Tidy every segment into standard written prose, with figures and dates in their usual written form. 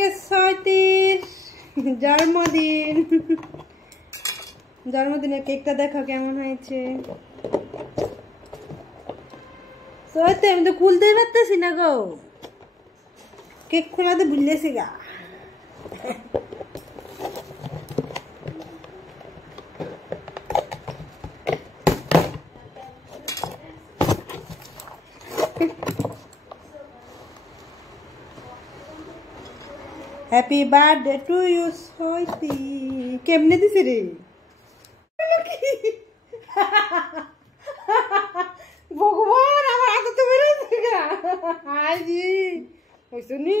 আজকে 36 জন্মদিন। জন্মদিনের কেকটা দেখো কেমন হয়েছে। সত্যি আমি তো খুলতেই পারতেছি না গো, কেক খোলাতে ভুলেছি গা। Happy birthday to you Saiti. কেমনে দিছে রে ভগবান, আমার হাতে তো বেরোচ্ছে গা। আজি হইছো নি,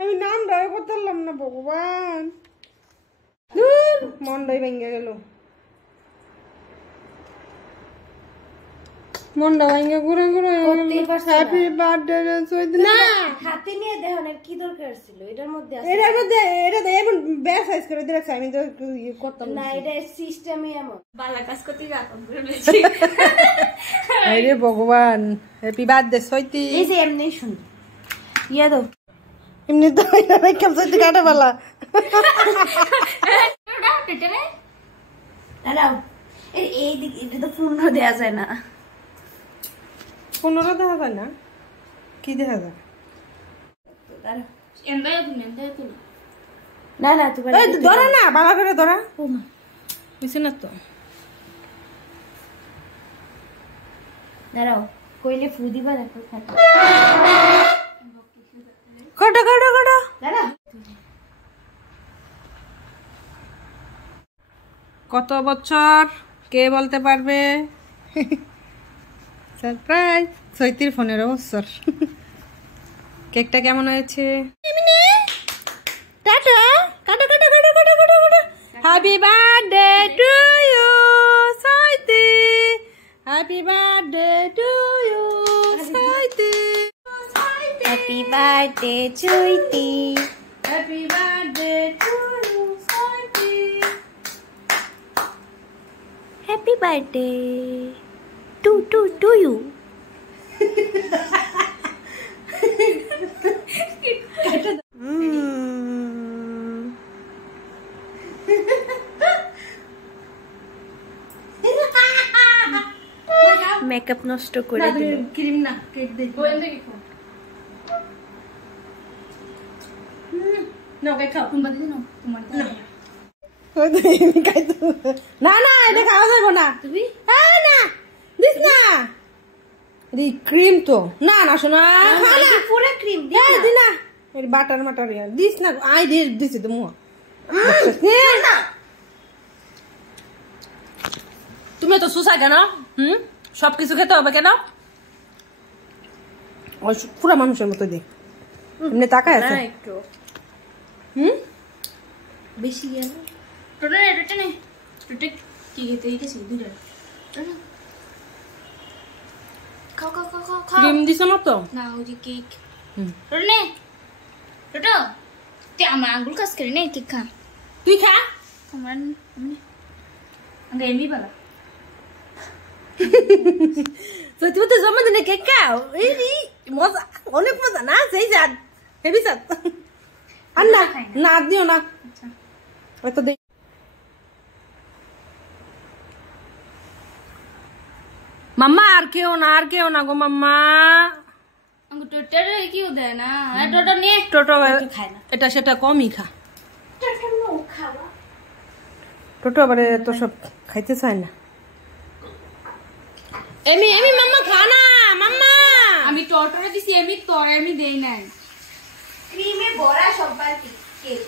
আমি নাম ধরে করতে পারলাম না। ভগবান, দূর মনটাই ভেঙে গেল, মনটা ভেঙে ঘুরে ঘুরে। হ্যাপি বার্থডে সৈতি না হাতে নিয়ে দেখুন কি দরকার ছিল। এটার মধ্যে এটা এমন ব্যাস সাইজ করে দিয়েছে, আমি তো একটু ইয়ে করতাম না। এটা সিস্টেমই এমন বালা কাজ করতে রাখুন। আরে ভগবান, হ্যাপি বার্থডে সৈতি। এই যে এমনি শুন ইয়া দাও, এমনি তো কেমন সৈতি কাটা বালা। দাঁড়াও, এই দিক এটা তো পূর্ণ দেয়া যায় না। 15 দেখা যায় না, কি দেখা যায়? না না তুমি ধরা না, বালা করে ধরা বুঝছে না তো। দাঁড়াও, কইলে ফু দিবা দেখো। কটা কটা কটা দাঁড়াও, কত বছর কে বলতে পারবে? সারপ্রাইজ, সৈতির 15 বছর। কেকটা কেমন হয়েছে? টাটা, কাটা কাটা কাটা কাটা কাটা কাটা। Happy birthday to you Saiti. Happy birthday to you Saiti. Happy birthday Chaiti. Happy birthday to you Saiti. Happy birthday to you. Makeup নষ্ট করে দিল। ক্রিম না, কেক দে। না কেক খাও। তোমার দিদি না, তোমার না না, এটা খাওয়া যাবে না। তুমি না দিস না, ক্রিম তো না না শোনা, পুরো ক্রিম দি না, বাটার মাটার দিস না। আই দিছি তো মুহ। তুমি তো সুসা কেন? সবকিছু খেতে হবে কেন? পুরা মানুষের মতো দেখ, এমনি তাকায় আছে একটু বেশি গেল। কি খেতে গেছি দুইটা। খাও খাও খাও খাও খাও। ক্রিম দিছ না তো? না ওই যে কেক। টোটো টোটো তুই আমার আঙ্গুল কাজ করি না, কেক খা। তুই খা। আমার আগে এমনি বলা তো তুই তো জন্মদিনে কেক খাও, এই মজা, অনেক মজা না? সেই জাত হেবি জাত। আর না না দিও না, হয়তো দেখ। মাম্মা আর কেউ না, আর কেউ না গো মাম্মা। টোটোর কেউ দেয় না। টোটো নিয়ে টোটো খায় না, এটা সেটা কমই খা। টোটো নো খাওয়া। টোটো আবার তো সব খাইতে চায় না। এমি এমি মাম্মা খা না মাম্মা। আমি টোটোরে দিছি, এমনি তোর এমনি দেই নাই। ক্রিমে ভরা সব বালতি কেক।